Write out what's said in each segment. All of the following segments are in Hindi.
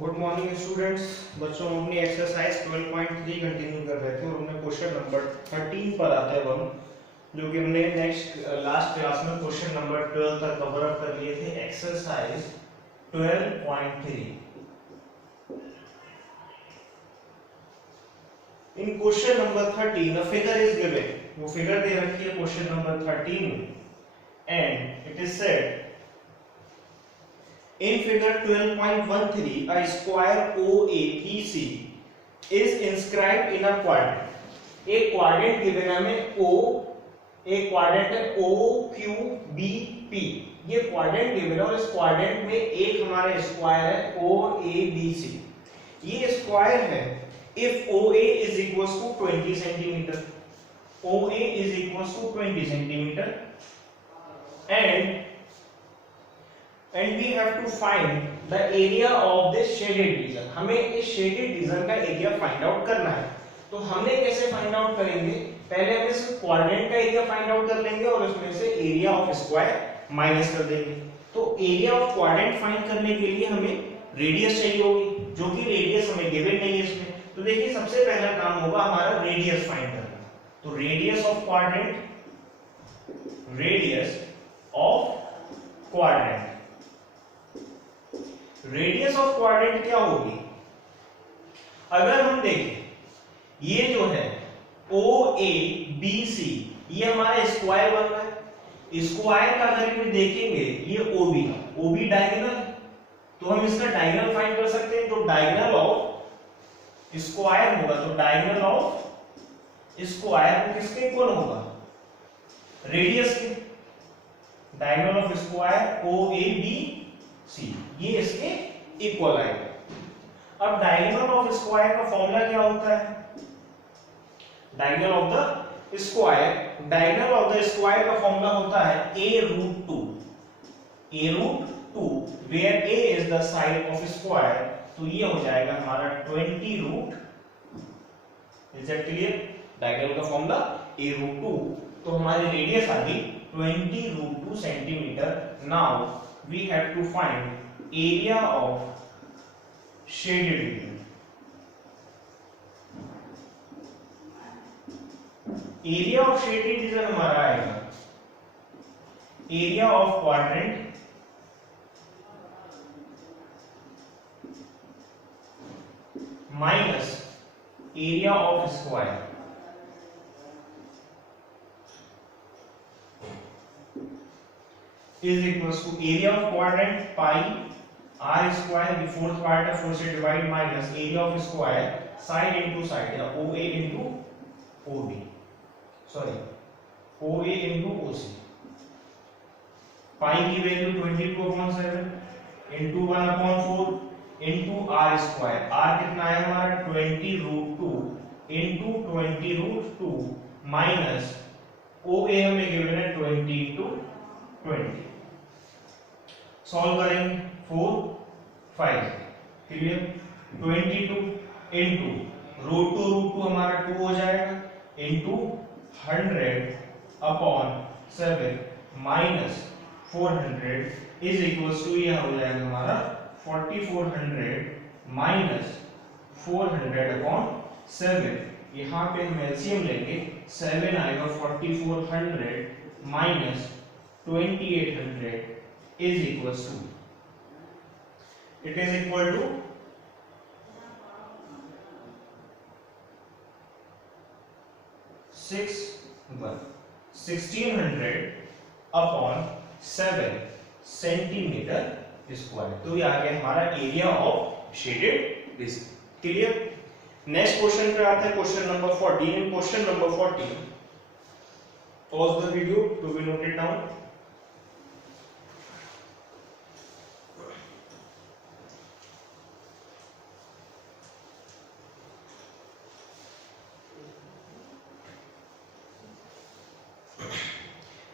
Good morning students. बच्चों हम अपनी एक्सरसाइज 12.3 कंटिन्यू कर रहे थे और हमने क्वेश्चन नंबर 13 पर आते हैं हम, जो कि हमने लास्ट क्लास में क्वेश्चन नंबर 12 तक कवर अप कर लिए थे। Exercise 12.3। In question number 13 a figure is given. वो फिगर दे रखी है question number 13 and it is said in figure 12.13 a square OABC is inscribed in a quadrant। एक क्वाड्रेंट गिवन है हमें O, एक क्वाड्रेंट है OQBP। ये क्वाड्रेंट गिवन है और इस क्वाड्रेंट में एक हमारा स्क्वायर है OABC। ये स्क्वायर है if OA is equals to 20 centimetre, OA is equals to 20 centimetre and we have to find the area of this shaded region। हमें इस shaded region का एरिया फाइंड आउट करना है। तो हमने कैसे फाइंड आउट करेंगे? पहले हम इस क्वाड्रेंट का एरिया फाइंड आउट कर लेंगे और उसमें से एरिया ऑफ स्क्वायर माइनस कर देंगे। तो एरिया ऑफ क्वाड्रेंट फाइंड करने के लिए हमें रेडियस चाहिए होगी, जो कि रेडियस हमें गिवन नहीं है इसमें। तो देखिए सबसे पहला काम होगा हमारा रेडियस फाइंड करना। तो radius of quadrant, radius of quadrant, radius of quadrant क्या होगी? अगर हम देखें ये जो है OABC, ये हमारा स्क्वायर बन रहा है। स्क्वायर का अगर हम देखेंगे ये OB डायगोनल, तो हम इसका डायगोनल फाइंड कर सकते हैं। जो डायगोनल ऑफ स्क्वायर होगा, तो डायगोनल ऑफ स्क्वायर किसके इक्वल होगा? रेडियस के। डायगोनल ऑफ स्क्वायर OABC ये इसके इक्वल आएगा। अब डायगोनल ऑफ स्क्वायर का फॉर्मूला क्या होता है? Diagonal of the square, diagonal of the square का फॉर्मूला होता है a√2, a√2 where a is the side of square. तो ये हो जाएगा हमारा 20√। Is that clear? डायगोनल का फॉर्मूला a√2। तो हमारी रेडियस आ गई 20√2 centimetre. Now we have to find area of shaded region। area of shaded region हमारा आएगा area of quadrant minus area of square is equals to area of quadrant pi r square, the fourth part है 4 से divide, minus area of square side into side या OA into OB, sorry OA into OC। पाई की value 22/7 into 1/4 into r square. r कितना है हमारा 20√2 इनटू 20√2 माइनस OA हमें गिवन है 20 इनटू 20। सॉल्व करेंगे 4 5 क्लियर। 22 इनटू √2 हमारा 2 हो जाएगा into 100/7 minus 400 is equals to ये हो जाएगा हमारा 4400 माइनस 400/7। यहाँ पे हम एलसीएम लेंगे, 7 आएगा 4400 minus 2800 is equals to, it is equal to 1600/7 centimetre square. तो ये आ गया हमारा area of shaded disc. Clear? Next question पे आते हैं, question number 14। In question number 14 pause the video to be noted down.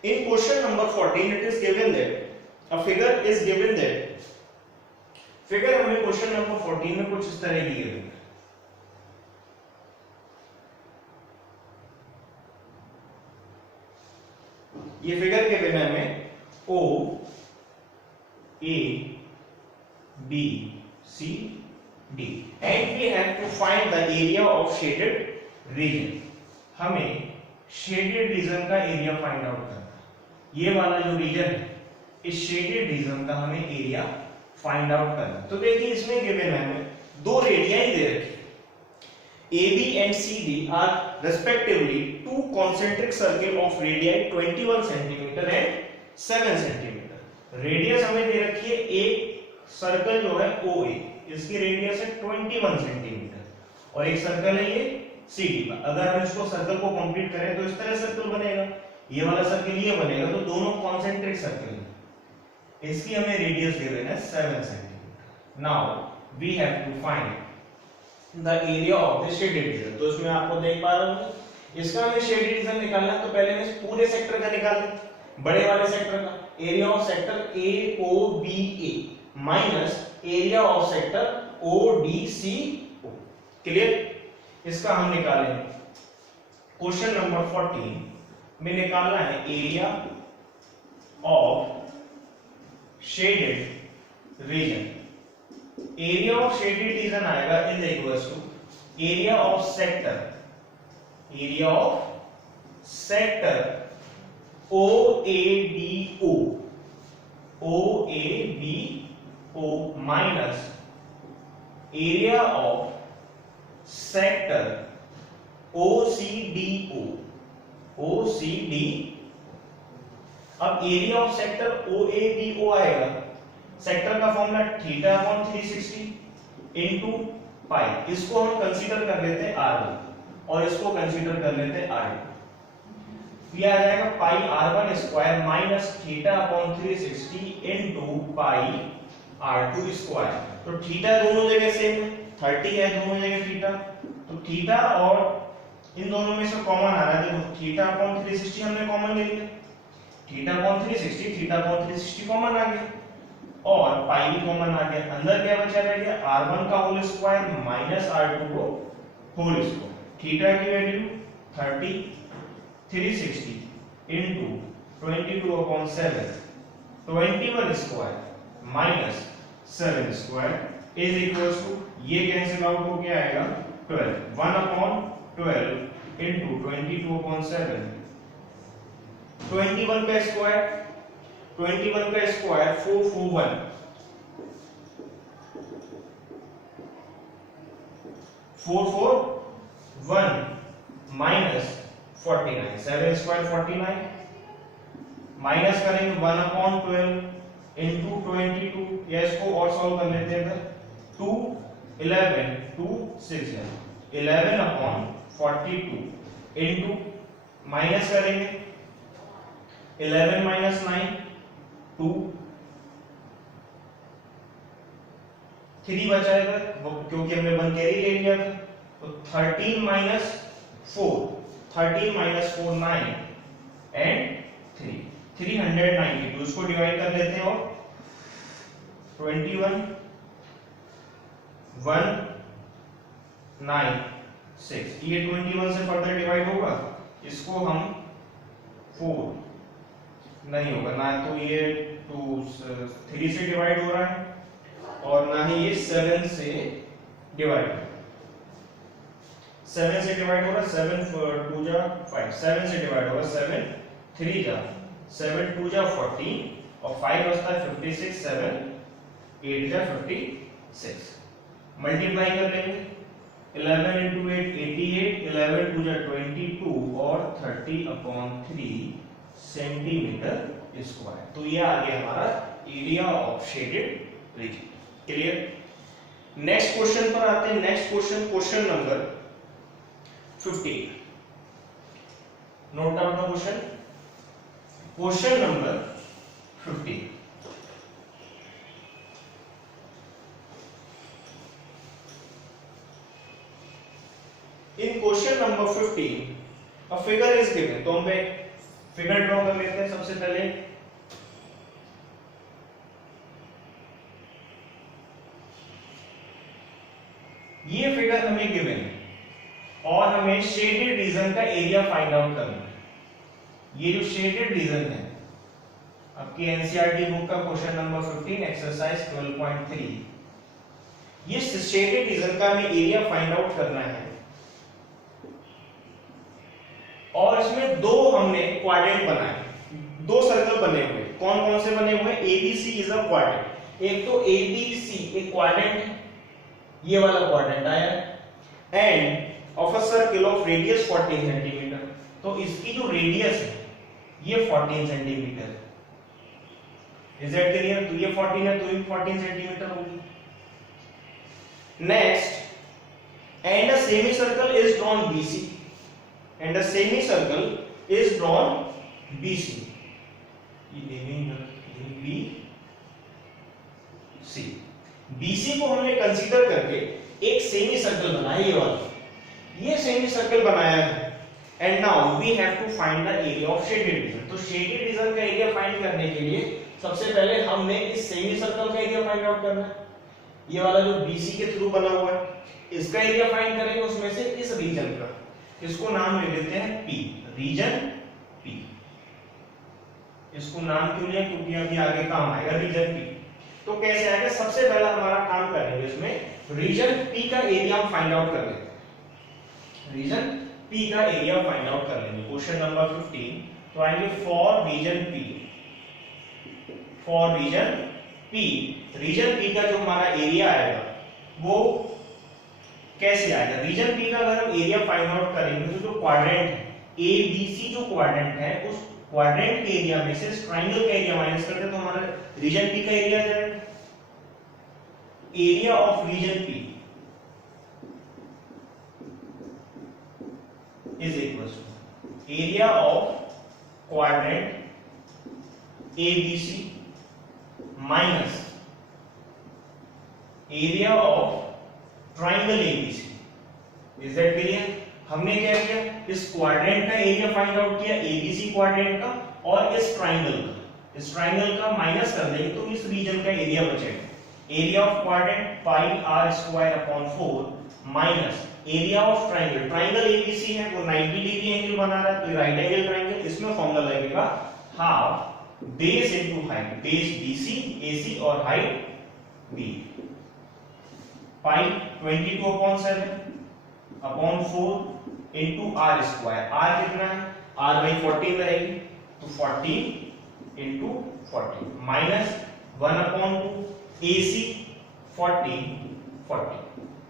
In question number 14 it is given that a figure is given that figure हमें question number 14 में कुछ इस तरह की गिवन है। ये फिगर गिवन है हमें O A B C D and we have to find the area of shaded region. हमें shaded region का एरिया फाइंड आउट करना है। ये वाला जो रीजन है, इस shaded region का हमें एरिया फाइंड आउट करना। तो देखिए इसमें गिवन है हमें दो रेडियाई दे रखी है, AB and CD are respectively two concentric circle of radii 21 cm and 7 cm. Radius हमें दे रखी है, एक सर्कल जो है OA, इसकी रेडियस है 21 सेंटीमीटर और एक सर्कल है ये CD का। अगर हम इसको सर्कल को कंप्लीट करें तो इस तरह सर्कल बनेगा, ये वाला सर्कल ये बनेगा, तो दोनों कॉन्सेंट्रिक सर्कल है। इसकी हमें रेडियस गिवन है 7 centimetre. Now we have to find the area of the shaded region. तो इसमें आपको देख पा रहे हो, इसका हमें शेडेड रीजन निकालना है, तो पहले हम इस पूरे सेक्टर का निकालें, बड़े वाले सेक्टर का area of sector AOBA minus area of sector ODCO। Clear? इसका हम निकालेंगे क्वेश्चन नंबर 14 में निकालना है area of shaded region. Area of shaded region आएगा is equal to area of sector OABO minus area of sector OCDO। अब एरिया ऑफ सेक्टर OABO आएगा, सेक्टर का formula theta upon 360 into pi. इसको हम कंसीडर कर लेते हैं R1 और इसको कंसीडर कर लेते हैं R2। ये आ जाएगा पाई R1 square minus theta upon 360 into पाई R2 स्क्वायर। तो थीटा दोनों जगह सेम है, 30 है दोनों जगह थीटा, तो थीटा और इन दोनों में से कॉमन आ रहा है। देखो थीटा अपॉन 360 हमने कॉमन ले लिया, थीटा अपॉन 360 कॉमन आ गया और पाई भी कॉमन आ गया। अंदर क्या बचा रह गया, R1 का होल स्क्वायर माइनस R2 को होल स्क्वायर। थीटा की value 30 360 into 22/7 21 square minus 7 square is equal to, ये कैंसिल आउट होके आएगा 12 1/12 इनटू 22/7 21 का स्क्वायर 441 माइनस 49 7 स्क्वायर 49 माइनस करेंगे 1/12 इनटू 22, या इसको और सॉल्व कर लेते हैं इधर 2 11 2 6 11/42 इनटू माइनस करेंगे 11 माइनस 9 2 3 बचा है क्योंकि हमने 1 कैरी ले लिया था, तो 13 माइनस 4 9 एंड 3 392। इसको डिवाइड कर लेते हैं और 21 1 9 6, ये 21 से फर्दर डिवाइड होगा, इसको हम 4 नहीं होगा ना, तो ये 3 से डिवाइड हो रहा है और ना ही ये 7 से डिवाइड हो रहा है। 7 से डिवाइड होगा 7 2 जा 5, 7 से डिवाइड होगा 7 3 जा 7 2 जा 14 और 5 बचता है 56 7 8 जा 56। मल्टीप्लाई कर लेंगे 11 into 8 88 11 2 जा 22 और 30/3 सेंटीमीटर स्क्वायर। तो ये आ गया हमारा area of shaded reason. Clear? Next question पर आते हैं। Next question number 15। Note down the question number 15। In question number 15, a figure is given। तो हम एक फिगर ड्रॉ कर लेते हैं। सबसे पहले ये फिगर हमें गिवन है और हमें शेडेड रीजन का एरिया फाइंड आउट करना है। ये जो शेडेड रीजन है आपकी एनसीईआरटी बुक का क्वेश्चन नंबर 15 एक्सरसाइज 12.3, ये सिस्टेटेड रीजन का हमें एरिया फाइंड आउट करना है और इसमें दो हमने क्वाड्रेंट बनाए, दो सर्कल बने हुए। कौन कौन से बने हुए? ABC is a quadrant. एक तो एबीसी एक क्वाड्रेंट है, ये वाला क्वाड्रेंट आया, and of a circle of radius 14 centimetre. तो इसकी जो रेडियस है ये 14 सेंटीमीटर है। Is that clear? तो ये 14 है तो ये 14 सेंटीमीटर होगी। Next, and a semicircle is drawn BC, and a semicircle is drawn BC. See BC को हमने कंसीडर करके एक सेमी सर्कल बनाया, ये वाला, ये सेमी सर्कल बनाया है। And now we have to find the area of shaded region. तो शेडेड रीजन का एरिया फाइंड करने के लिए सबसे पहले हमने इस सेमी सर्कल का एरिया फाइंड आउट करना है। ये वाला जो बीसी के थ्रू बना हुआ है, इसका एरिया फाइंड करेंगे, उसमें से इस रीजन का, इसको नाम ले देते हैं पी, रीजन पी। इसको नाम क्यों लिया? क्योंकि अभी आगे काम आएगा रीजन पी। तो कैसे आएगा? सबसे पहला हमारा काम करेंगे इसमें रीजन पी का एरिया हम फाइंड आउट कर लेते हैं। रीजन पी का एरिया फाइंड आउट कर लेंगे। Question number 15। तो आएंगे for region P, for region P, region P का जो हमारा एरिया आएगा वो कैसे आएगा? रीजन पी का अगर हम एरिया फाइंड आउट करेंगे तो जो क्वाड्रेंट है ए बी सी, जो क्वाड्रेंट है उस क्वाड्रेंट के एरिया में से ट्रायंगल का एरिया माइनस करते हैं तो हमारा रीजन पी का एरिया आ जाएगा। Area of region P is equal to area of quadrant ABC minus area of triangle ABC। Is that clear? हमने क्या किया? इस क्वाड्रेंट का एरिया फाइंड आउट किया, ABC क्वाड्रेंट का, और इस ट्राइंगल का, इस ट्राइंगल का माइनस कर देंगे तो इस रीजन का एरिया बचेगा। Area of quadrant pi r square upon 4 minus area of triangle, triangle ABC है वो 90 डिग्री एंगल बना रहा है तो राइट एंगल ट्राइंगल, इसमें फॉर्मूला लगेगा half base into height, base BC AC और height B, pi 22/7 upon 4 into r square. R कितना है? आर बाई 14 रहेगी तो 14 into 40 minus 1/2 AC 40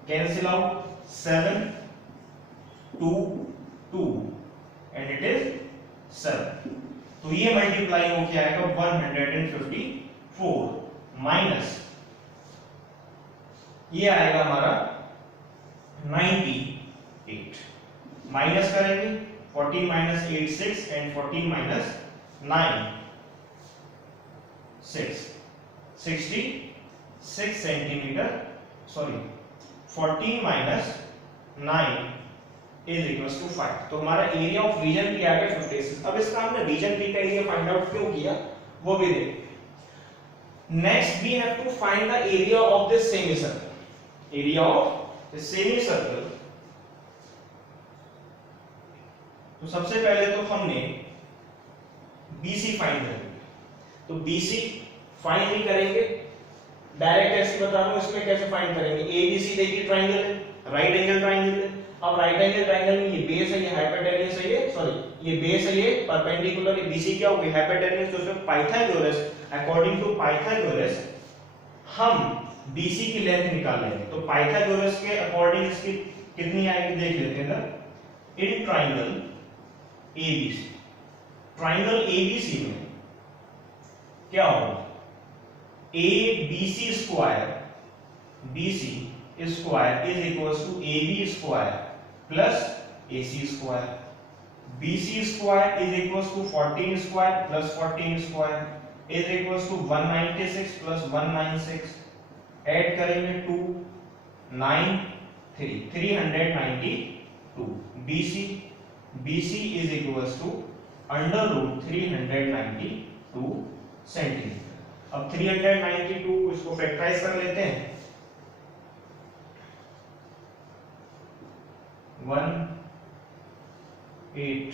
cancel out 7 2 2 and it is 7। तो ये मल्टीप्लाई हो क्या आएगा 154 माइनस ये आएगा हमारा 98। माइनस करेंगे 14 minus 8 6 and 14 minus 9 6 66 centimetre, sorry 14 minus 9 is equals to 5। तो हमारा एरिया ऑफ रीजन पी आ गया 56। अब इसका हमने रीजन पी का एरिया फाइंड आउट क्यों किया वो भी देखते। Next we have to find the area of this semicircle, area of this semicircle. तो सबसे पहले तो हमने BC फाइंड करेंगे, तो BC फाइंड नहीं करेंगे डायरेक्ट, ऐसे बता रहा हूं इसमें कैसे फाइंड करेंगे। ABC देखिए ट्राइंगल है, राइट एंगल ट्राइंगल है। अब राइट एंगल ट्राइंगल में ये बेस है, ये हाइपोटेन्यूस है, ये सॉरी ये बेस है, ये परपेंडिकुलर, ये BC क्या होगा हाइपोटेन्यूस। तो उसमें पाइथागोरस, अकॉर्डिंग टू पाइथागोरस हम BC की लेंथ निकाल लेंगे। तो पाइथागोरस के अकॉर्डिंग इसकी कितनी आएगी देख लेते हैं ना। In triangle ABC, triangle ABC में क्या होगा ABC square, BC square is equals to AB square plus AC square. BC square is equals to 14 square plus 14 square is equals to 196 plus 196। Add करेंगे 2 9 3 392। BC is equals to under root 392 centimetre. अब 392 इसको फैक्टराइज कर लेते हैं। 1 8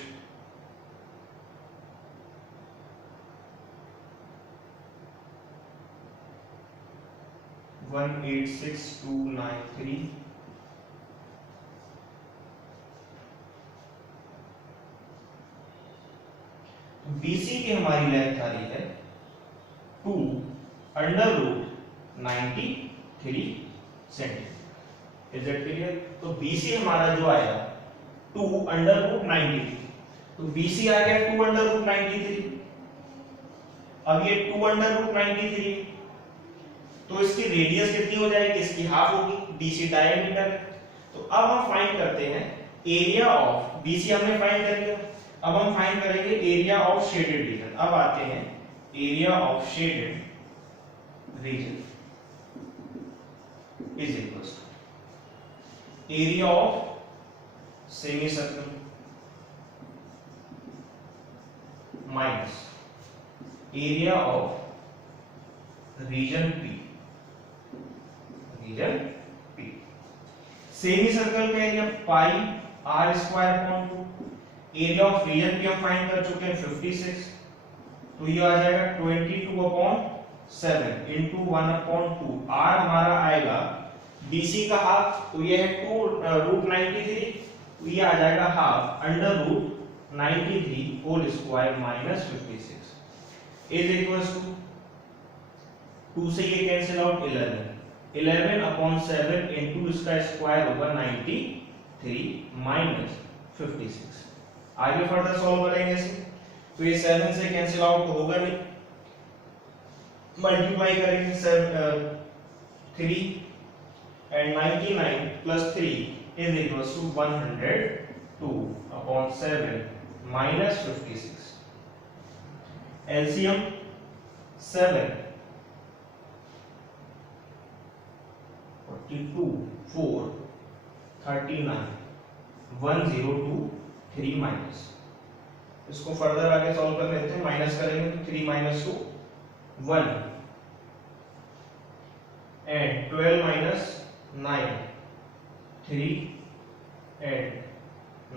1 186293 BC की हमारी लेंथ आ रही है 2 under root 93 centimetre. Is it clear? तो BC हमारा जो आया 2 अंडर रूट 93, तो BC आ गया 2 अंडर रूट 93। अब ये 2 अंडर रूट 93, तो इसकी रेडियस कितनी हो जाएगी? इसकी हाफ होगी, BC डायमीटर। तो अब हम फाइंड करते हैं एरिया ऑफ BC, हमने फाइंड कर लिया। अब हम फाइंड करेंगे एरिया ऑफ शेडेड रीजन। अब आते हैं area of shaded region is equal to area of semi circle minus area of region P। Region P semi circle का area pi r square upon 2, area of region P हम फाइंड कर चुके हैं 56, तो ये आ जाएगा 22/7 इनटू 1/2। r हमारा आएगा BC का हाफ, तो ये है 2 रूट 93, तो ये आ जाएगा half under root 93 whole square minus 56 is equals to 2 से ये कैंसिल आउट 11/7 इनटू इसका स्क्वायर होगा 93 माइनस 56। आगे फर्दर सॉल्व करेंगे इसे, तो ये 7 से कैंसिल आउट होगा नहीं, मल्टीप्लाई करेंगे 3 and 99 plus 3 is equals to 102/7 minus 56। LCM 7 42 4 39 1023 minus. इसको फर्दर आगे सॉल्व कर लेते हैं, माइनस करेंगे तो 3 minus 2 1 and 12 minus 9 3 and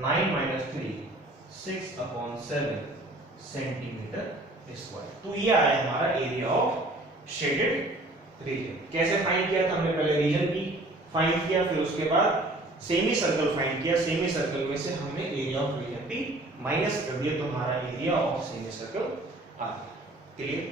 9 minus 3 6/7 centimetre square. तो ये आया हमारा एरिया ऑफ शेडेड रीजन। कैसे फाइंड किया था हमने? पहले रीजन P फाइंड किया, फिर उसके बाद सेमी सर्कल फाइंड किया। सेमी सर्कल में से हमने area of region P minus कर दिया, तो हमारा एरिया ऑफ सेमी सर्कल आ गया। क्लियर?